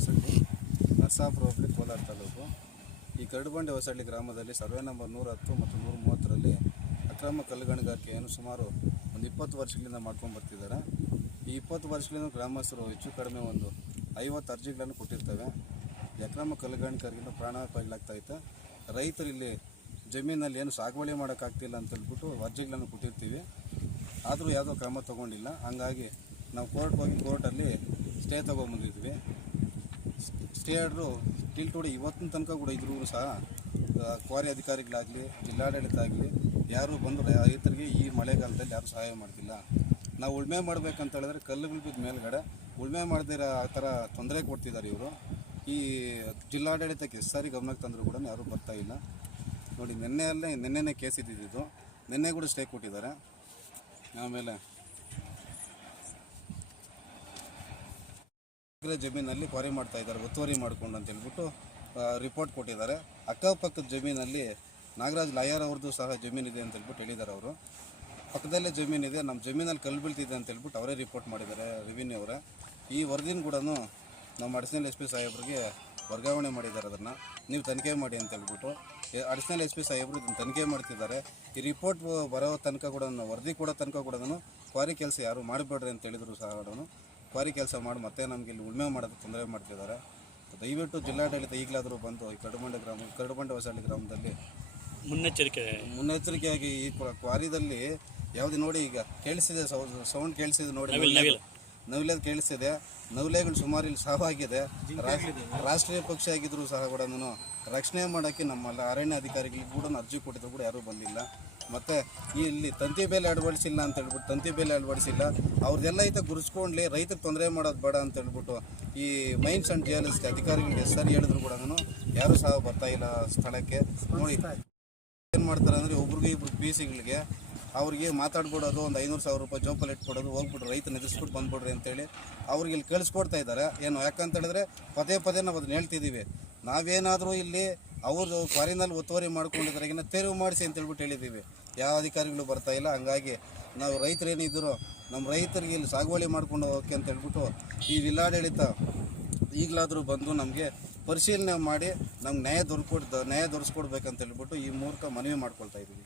ಹೊಸಳ್ಳಿ ನರಸಾಪುರ ಹೋಬಳಿ, ಕೋಲಾರ ತಾಲೂಕು. ಈ ಕರಡುಬಂಡೆ ಹೊಸಳ್ಳಿ ಗ್ರಾಮದಲ್ಲಿ survey number ನೂರ ಹತ್ತು ಮತ್ತು ನೂರ ಮೂವತ್ತರಲ್ಲಿ ಅಕ್ರಮ ಕಲ್ಲುಗಣಿಗಾರಿಕೆಯನ್ನು ಸುಮಾರು ಒಂದು ಇಪ್ಪತ್ತು ವರ್ಷಗಳಿಂದ ಮಾಡ್ಕೊಂಡು ಬರ್ತಿದ್ದಾರೆ. ಈ ಇಪ್ಪತ್ತು ವರ್ಷಗಳಿಂದ ಗ್ರಾಮಸ್ಥರು ಹೆಚ್ಚು ಕಡಿಮೆ ಒಂದು ಐವತ್ತು ಅರ್ಜಿಗಳನ್ನು ಕೊಟ್ಟಿರ್ತವೆ. ಈ ಅಕ್ರಮ ಕಲ್ಲುಗಣಿಗಾರಿಕೆಯಿಂದ ಪ್ರಾಣಾಪಾಯಗಳಾಗ್ತಾ ಇತ್ತು. ರೈತರು ಇಲ್ಲಿ ಜಮೀನಲ್ಲಿ ಏನು ಸಾಗುವಳಿ ಮಾಡೋಕ್ಕಾಗ್ತಿಲ್ಲ ಅಂತ ಹೇಳ್ಬಿಟ್ಟು ಅರ್ಜಿಗಳನ್ನು ಕೊಟ್ಟಿರ್ತೀವಿ. ಆದರೂ ಯಾವುದೋ ಕ್ರಮ ತೊಗೊಂಡಿಲ್ಲ. ಹಾಗಾಗಿ ನಾವು ಕೋರ್ಟ್ ಹೋಗಿ ಕೋರ್ಟಲ್ಲಿ ಸ್ಟೇ ತೊಗೊಂಬಂದಿದ್ವಿ ಸ್ಟೇ ಆರ್ಡ್ರು ಟಿಲ್ ಇವತ್ತಿನ ತನಕ ಕೂಡ ಇದ್ರೂ ಸಹ ಕ್ವಾರಿ ಅಧಿಕಾರಿಗಳಾಗಲಿ ಜಿಲ್ಲಾಡಳಿತ ಆಗಲಿ ಯಾರು ಬಂದು ರೈತರಿಗೆ ಈ ಮಳೆಗಾಲದಲ್ಲಿ ಯಾರು ಸಹಾಯ ಮಾಡ್ತಿಲ್ಲ. ನಾವು ಉಳ್ಮೆ ಮಾಡಬೇಕಂತ ಹೇಳಿದ್ರೆ ಕಲ್ಲುಗಳು ಬಿದ್ದ ಮೇಲ್ಗಡೆ ಉಳ್ಮೆ ಮಾಡದಿರೋ ಆ ಥರ ತೊಂದರೆ ಕೊಡ್ತಿದ್ದಾರೆ ಇವರು. ಈ ಜಿಲ್ಲಾಡಳಿತಕ್ಕೆ ಎಷ್ಟು ಸಾರಿ ಗಮನಕ್ಕೆ ತಂದರೂ ಕೂಡ ಯಾರೂ ಬರ್ತಾ ಇಲ್ಲ. ನೋಡಿ, ನಿನ್ನೆಯಲ್ಲೇ, ನಿನ್ನೆನೇ ಕೇಸ್ ಇದ್ದಿದ್ದು. ನಿನ್ನೆ ಕೂಡ ಸ್ಟೇ ಕೊಟ್ಟಿದ್ದಾರೆ. ಆಮೇಲೆ ಎಕರೆ ಜಮೀನಲ್ಲಿ ಕ್ವಾರಿ ಮಾಡ್ತಾ ಇದ್ದಾರೆ, ಒತ್ತುವರಿ ಮಾಡಿಕೊಂಡು ಅಂತ ಹೇಳ್ಬಿಟ್ಟು ರಿಪೋರ್ಟ್ ಕೊಟ್ಟಿದ್ದಾರೆ. ಅಕ್ಕಪಕ್ಕದ ಜಮೀನಲ್ಲಿ ನಾಗರಾಜ್ ಲಾಯರ್ ಅವ್ರದ್ದು ಸಹ ಜಮೀನಿದೆ ಅಂತ ಹೇಳ್ಬಿಟ್ಟು ಹೇಳಿದ್ದಾರೆ ಅವರು. ಪಕ್ಕದಲ್ಲೇ ಜಮೀನಿದೆ ನಮ್ಮ ಜಮೀನಲ್ಲಿ ಕಲ್ಲು ಬೀಳ್ತಿದೆ ಅಂತ ಹೇಳ್ಬಿಟ್ಟು ಅವರೇ ರಿಪೋರ್ಟ್ ಮಾಡಿದ್ದಾರೆ, ರೆವಿನ್ಯೂ ಅವರೇ. ಈ ವರದಿನ ಕೂಡ ನಮ್ಮ ಅಡಿಷನಲ್ ಎಸ್ ಪಿ ಸಾಹೇಬ್ರಿಗೆ ವರ್ಗಾವಣೆ ಮಾಡಿದ್ದಾರೆ ಅದನ್ನು. ನೀವು ತನಿಖೆ ಮಾಡಿ ಅಂತ ಹೇಳ್ಬಿಟ್ಟು. ಅಡಿಷನಲ್ ಎಸ್ ಪಿ ಸಾಹೇಬರು ಇದನ್ನು ತನಿಖೆ ಮಾಡ್ತಿದ್ದಾರೆ. ಈ ರಿಪೋರ್ಟ್ ಬರೋ ತನಕ ಕೂಡ ವರದಿ ಕೊಡೋ ತನಕ ಕೂಡ ಕ್ವಾರಿ ಕೆಲಸ ಯಾರು ಮಾಡಬೇಡ್ರಿ ಅಂತ ಹೇಳಿದ್ರು ಸಹ ಕ್ವಾರಿ ಕೆಲಸ ಮಾಡಿ ಮತ್ತೆ ನಮಗೆ ಇಲ್ಲಿ ಉಳ್ಮೆ ಮಾಡೋದು ತೊಂದರೆ ಮಾಡ್ತಿದ್ದಾರೆ. ದಯವಿಟ್ಟು ಜಿಲ್ಲಾಡಳಿತ ಈಗಲಾದರೂ ಬಂದು ಈ ಕರಡುಬಂಡೆ ಗ್ರಾಮ ಕರಡುಬಂಡೆ ಹೊಸಳ್ಳಿ ಗ್ರಾಮದಲ್ಲಿ ಮುನ್ನೆಚ್ಚರಿಕೆ. ಮುನ್ನೆಚ್ಚರಿಕೆಯಾಗಿ ಈ ಕ್ವ- ಕ್ವಾರಿದಲ್ಲಿ ಯಾವುದು ನೋಡಿ ಈಗ ಕೇಳಿಸಿದೆ ಸೌಂಡ್ ಕೇಳಿಸಿದೆ ನೋಡಿ. ನವಿಲೇದು ಕೇಳಿಸಿದೆ ನವಿಲೆಗಳು ಸುಮಾರು ಇಲ್ಲಿ ಸಾವಾಗಿದೆ. ರಾ- ರಾಷ್ಟ್ರೀಯ ಪಕ್ಷ ಆಗಿದ್ರು ಸಹ ಕೂಡ ರಕ್ಷಣೆ ಮಾಡೋಕ್ಕೆ ನಮ್ಮಲ್ಲ ಅರಣ್ಯ ಅಧಿಕಾರಿಗಳಿಗೆ ಕೂಡ ಅರ್ಜಿ ಕೊಟ್ಟಿದ್ರು ಕೂಡ ಯಾರೂ ಬಂದಿಲ್ಲ. ಮತ್ತೆ ಇಲ್ಲಿ ತಂತಿ ಬೇಲೆ ಅಳವಡಿಸಿಲ್ಲ ಅಂತ ಹೇಳ್ಬಿಟ್ಟು, ತಂತಿ ಬೇಲೆ ಅಳವಡಿಸಿಲ್ಲ ಅವ್ರದ್ದೆಲ್ಲ ಐತೆ ಗುರುಸ್ಕೊಂಡ್ಲಿ, ರೈತರಿಗೆ ತೊಂದರೆ ಮಾಡೋದು ಬೇಡ ಅಂತ ಹೇಳ್ಬಿಟ್ಟು ಈ ಮೈನ್ಸ್ ಅಂಡ್ ಜಿಯಾಲಜಿಸ್ಟ್ ಅಧಿಕಾರಿಗಳಿಗೆ ಸರಿ ಹೇಳಿದ್ರು ಕೂಡ ಯಾರೂ ಸಹ ಬರ್ತಾಯಿಲ್ಲ ಸ್ಥಳಕ್ಕೆ. ನೋಡಿ, ಏನು ಮಾಡ್ತಾರೆ ಅಂದರೆ ಒಬ್ರಿಗೆ ಇಬ್ರು ಪಿ ಸಿಗಳಿಗೆ ಅವ್ರಿಗೆ ಮಾತಾಡ್ಬಿಡೋದು, ಒಂದು ಐನೂರು ಸಾವಿರ ರೂಪಾಯಿ ಜೋಪಲ್ಲಿ ಇಟ್ಕೊಡೋದು ಹೋಗ್ಬಿಟ್ಟು ರೈತ ಎದುರಿಸ್ಬಿಟ್ಟು ಬಂದ್ಬಿಡ್ರಿ ಅಂತೇಳಿ ಅವ್ರಿಗೆ ಇಲ್ಲಿ ಕಳಿಸ್ಕೊಡ್ತಾ ಇದ್ದಾರೆ. ಏನು, ಯಾಕಂತ ಹೇಳಿದ್ರೆ ಪದೇ ಪದೇ ನಾವು ಅದನ್ನ ಹೇಳ್ತಿದ್ದೀವಿ. ನಾವೇನಾದರೂ ಇಲ್ಲಿ ಅವರು ಫಾರಿನಲ್ಲಿ ಒತ್ತುವರಿ ಮಾಡ್ಕೊಂಡಿದ್ರಾಗಿನ ತೆರವು ಮಾಡಿಸಿ ಅಂತ ಹೇಳ್ಬಿಟ್ಟು ಹೇಳಿದ್ದೀವಿ. ಯಾವ ಅಧಿಕಾರಿಗಳು ಬರ್ತಾ ಇಲ್ಲ. ಹಂಗಾಗಿ ನಾವು ರೈತರು ಏನಿದ್ರು ನಮ್ಮ ರೈತರಿಗೆ ಇಲ್ಲಿ ಸಾಗುವಳಿ ಮಾಡ್ಕೊಂಡು ಹೋಗೋಕೆ ಅಂತ ಹೇಳ್ಬಿಟ್ಟು ಈ ಜಿಲ್ಲಾಡಳಿತ ಈಗಲಾದರೂ ಬಂದು ನಮಗೆ ಪರಿಶೀಲನೆ ಮಾಡಿ ನಮ್ಗೆ ನ್ಯಾಯ ದೊರಕೊಡ್, ನ್ಯಾಯ ದೊರಸ್ಕೊಡ್ಬೇಕಂತ ಹೇಳ್ಬಿಟ್ಟು ಈ ಮೂರ್ಖ ಮನವಿ ಮಾಡ್ಕೊಳ್ತಾ ಇದ್ದೀವಿ.